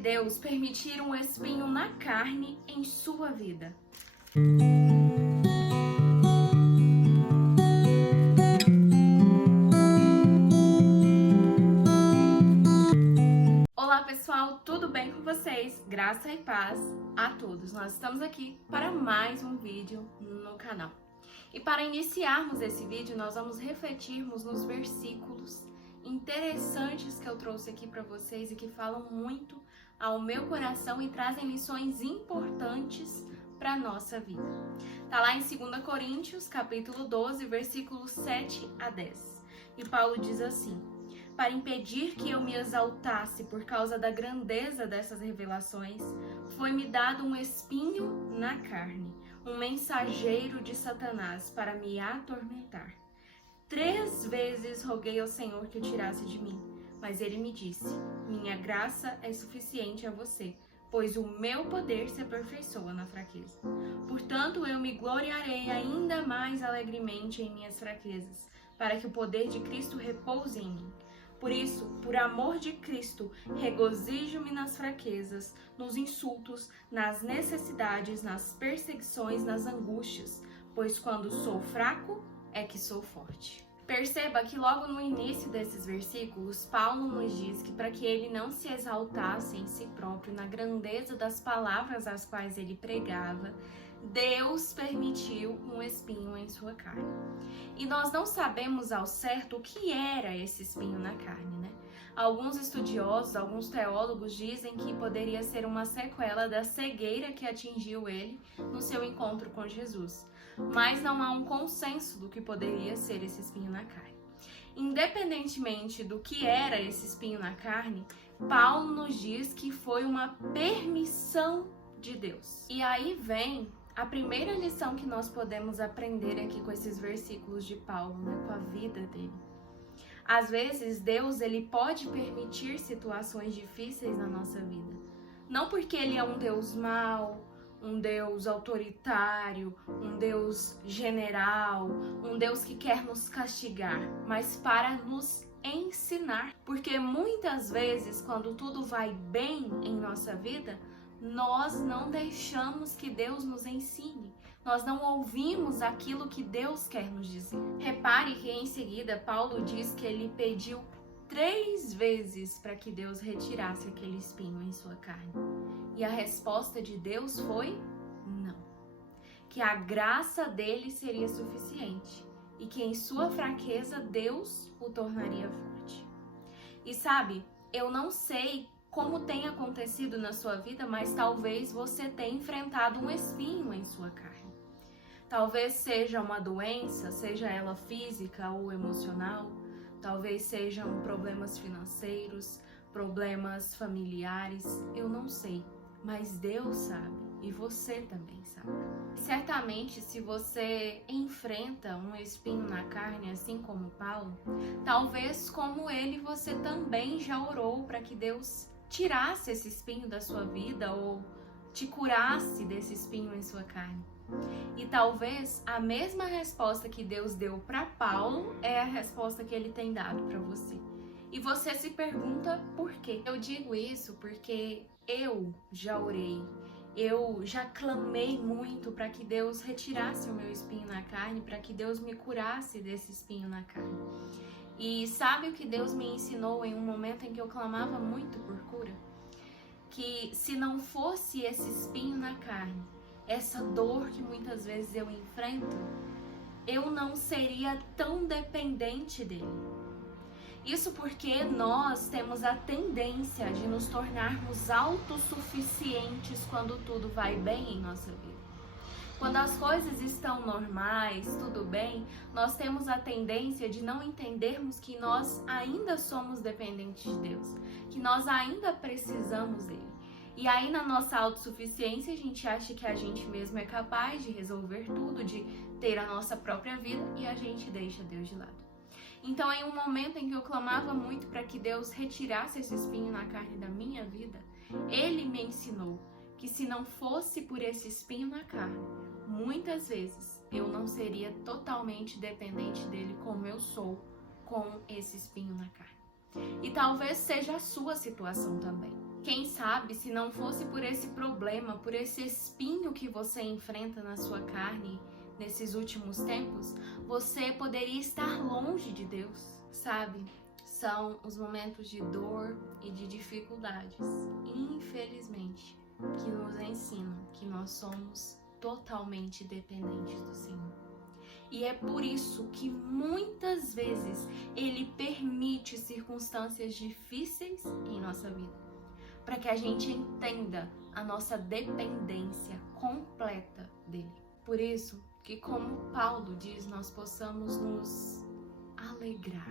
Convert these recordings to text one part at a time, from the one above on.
Deus permitir um espinho na carne em sua vida? Olá pessoal, tudo bem com vocês? Graça e paz a todos. Nós estamos aqui para mais um vídeo no canal. E para iniciarmos esse vídeo, nós vamos refletirmos nos versículos interessantes que eu trouxe aqui para vocês e que falam muito ao meu coração e trazem lições importantes para a nossa vida. Tá lá em 2 Coríntios, capítulo 12, versículos 7 a 10. E Paulo diz assim: para impedir que eu me exaltasse por causa da grandeza dessas revelações, foi-me dado um espinho na carne, um mensageiro de Satanás para me atormentar. 3 vezes roguei ao Senhor que o tirasse de mim, mas ele me disse: minha graça é suficiente a você, pois o meu poder se aperfeiçoa na fraqueza. Portanto, eu me gloriarei ainda mais alegremente em minhas fraquezas, para que o poder de Cristo repouse em mim. Por isso, por amor de Cristo, regozijo-me nas fraquezas, nos insultos, nas necessidades, nas perseguições, nas angústias, pois quando sou fraco, é que sou forte. Perceba que logo no início desses versículos, Paulo nos diz que para que ele não se exaltasse em si próprio na grandeza das palavras às quais ele pregava, Deus permitiu um espinho em sua carne. E nós não sabemos ao certo o que era esse espinho na carne, né? Alguns estudiosos, alguns teólogos dizem que poderia ser uma sequela da cegueira que atingiu ele no seu encontro com Jesus. Mas não há um consenso do que poderia ser esse espinho na carne. Independentemente do que era esse espinho na carne, Paulo nos diz que foi uma permissão de Deus. E aí vem a primeira lição que nós podemos aprender aqui com esses versículos de Paulo, né, com a vida dele. Às vezes, Deus ele pode permitir situações difíceis na nossa vida. Não porque ele é um Deus mau, um Deus autoritário, um Deus general, um Deus que quer nos castigar, mas para nos ensinar. Porque muitas vezes, quando tudo vai bem em nossa vida, nós não deixamos que Deus nos ensine. Nós não ouvimos aquilo que Deus quer nos dizer. Repare que em seguida Paulo diz que ele pediu 3 vezes para que Deus retirasse aquele espinho em sua carne. E a resposta de Deus foi não. Que a graça dele seria suficiente e que em sua fraqueza Deus o tornaria forte. E sabe, eu não sei como tem acontecido na sua vida, mas talvez você tenha enfrentado um espinho em sua carne. Talvez seja uma doença, seja ela física ou emocional, talvez sejam problemas financeiros, problemas familiares, eu não sei, mas Deus sabe e você também sabe. Certamente, se você enfrenta um espinho na carne, assim como Paulo, talvez como ele você também já orou para que Deus tirasse esse espinho da sua vida ou te curasse desse espinho em sua carne. E talvez a mesma resposta que Deus deu para Paulo é a resposta que ele tem dado para você. E você se pergunta por quê? Eu digo isso porque eu já orei, eu já clamei muito para que Deus retirasse o meu espinho na carne, para que Deus me curasse desse espinho na carne. E sabe o que Deus me ensinou em um momento em que eu clamava muito por cura? Que se não fosse esse espinho na carne, essa dor que muitas vezes eu enfrento, eu não seria tão dependente dele. Isso porque nós temos a tendência de nos tornarmos autossuficientes quando tudo vai bem em nossa vida. Quando as coisas estão normais, tudo bem, nós temos a tendência de não entendermos que nós ainda somos dependentes de Deus, que nós ainda precisamos dele. E aí na nossa autossuficiência a gente acha que a gente mesmo é capaz de resolver tudo, de ter a nossa própria vida e a gente deixa Deus de lado. Então em um momento em que eu clamava muito para que Deus retirasse esse espinho na carne da minha vida, Ele me ensinou que se não fosse por esse espinho na carne, muitas vezes eu não seria totalmente dependente dele como eu sou com esse espinho na carne. E talvez seja a sua situação também. Quem sabe se não fosse por esse problema, por esse espinho que você enfrenta na sua carne nesses últimos tempos, você poderia estar longe de Deus, sabe? São os momentos de dor e de dificuldades, infelizmente, que nos ensinam que nós somos totalmente dependentes do Senhor. E é por isso que muitas vezes Ele permite circunstâncias difíceis em nossa vida, para que a gente entenda a nossa dependência completa dEle. Por isso que, como Paulo diz, nós possamos nos alegrar,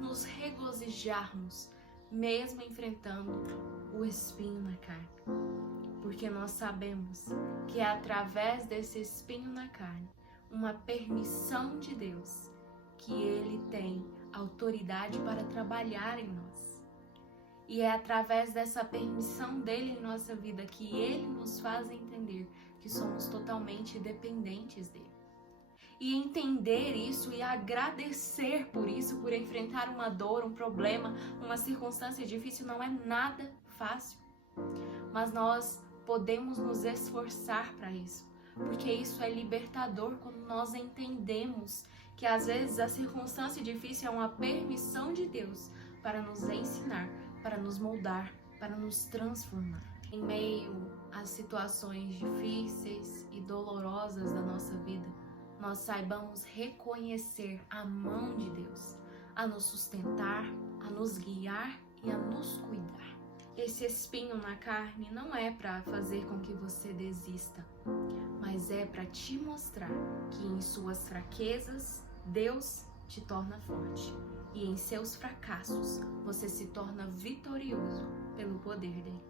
nos regozijarmos, mesmo enfrentando o espinho na carne. Porque nós sabemos que é através desse espinho na carne, uma permissão de Deus, que Ele tem autoridade para trabalhar em nós. E é através dessa permissão dele em nossa vida que Ele nos faz entender que somos totalmente dependentes dele. E entender isso e agradecer por isso, por enfrentar uma dor, um problema, uma circunstância difícil, não é nada fácil. Mas nós podemos nos esforçar para isso, porque isso é libertador quando nós entendemos que às vezes a circunstância difícil é uma permissão de Deus para nos ensinar, para nos moldar, para nos transformar. Em meio às situações difíceis e dolorosas da nossa vida, nós saibamos reconhecer a mão de Deus, a nos sustentar, a nos guiar e a nos cuidar. Esse espinho na carne não é para fazer com que você desista, mas é para te mostrar que em suas fraquezas, Deus te torna forte. E em seus fracassos, você se torna vitorioso pelo poder dele.